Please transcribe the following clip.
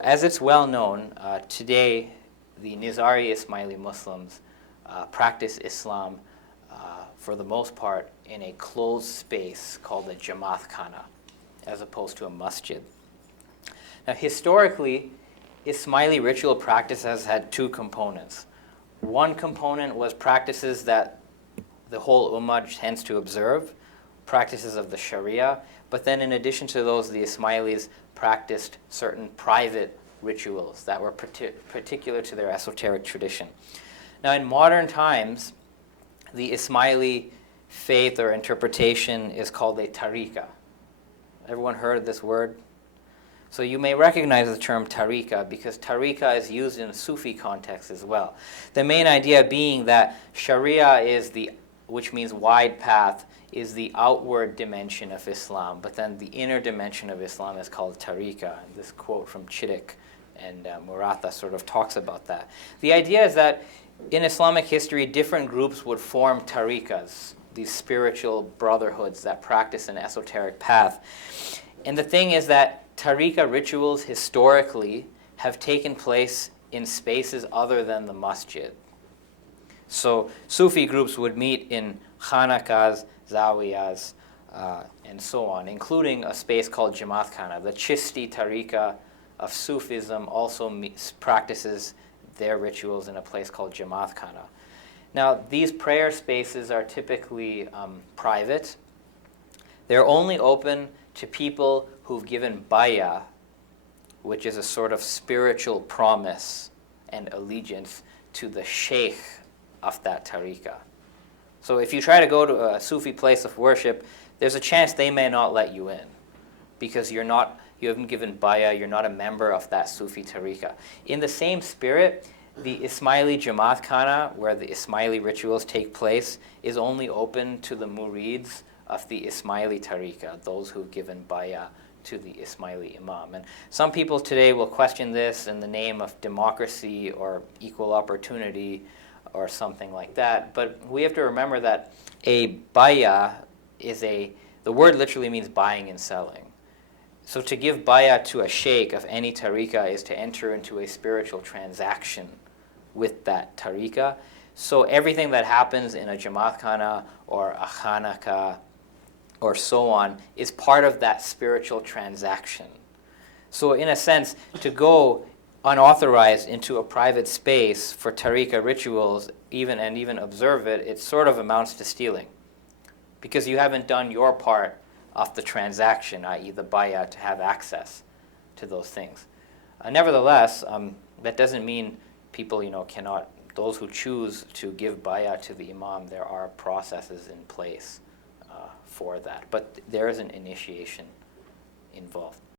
As it's well known, today the Nizari Ismaili Muslims practice Islam for the most part in a closed space called a Jamaatkhana, as opposed to a masjid. Now, historically, Ismaili ritual practice has had two components. One component was practices that the whole Ummah tends to observe, practices of the Sharia, but then in addition to those, the Ismailis practiced certain private rituals that were particular to their esoteric tradition. Now, in modern times, the Ismaili faith or interpretation is called a tariqa. Everyone heard of this word? So you may recognize the term tariqa because tariqa is used in a Sufi context as well. The main idea being that Sharia is which means wide path, is the outward dimension of Islam, but then the inner dimension of Islam is called tariqa. And this quote from Chittick and Muratha sort of talks about that. The idea is that in Islamic history, different groups would form tariqas, these spiritual brotherhoods that practice an esoteric path. And the thing is that tariqa rituals historically have taken place in spaces other than the masjid. So Sufi groups would meet in khanaqahs, zawiyas, and so on, including a space called Jamaatkhana. The Chishti tariqa of Sufism also practices their rituals in a place called Jamaatkhana. Now, these prayer spaces are typically private. They're only open to people who've given bayah, which is a sort of spiritual promise and allegiance to the sheikh of that tariqa. So if you try to go to a Sufi place of worship, there's a chance they may not let you in because you haven't given bayah, you're not a member of that Sufi tariqa. In the same spirit, the Ismaili Jamaatkhana, where the Ismaili rituals take place, is only open to the murids of the Ismaili tariqa, those who've given bayah to the Ismaili imam. And some people today will question this in the name of democracy or equal opportunity or something like that. But we have to remember that a bayah the word literally means buying and selling. So to give bayah to a sheikh of any tariqa is to enter into a spiritual transaction with that tariqa. So everything that happens in a Jamaatkhana or a khanaqah or so on is part of that spiritual transaction. So in a sense, to go unauthorized into a private space for tariqa rituals, even observe it, it sort of amounts to stealing, because you haven't done your part of the transaction, i.e. the bayah, to have access to those things. Nevertheless, that doesn't mean people, cannot. Those who choose to give bayah to the imam, there are processes in place for that, but there is an initiation involved.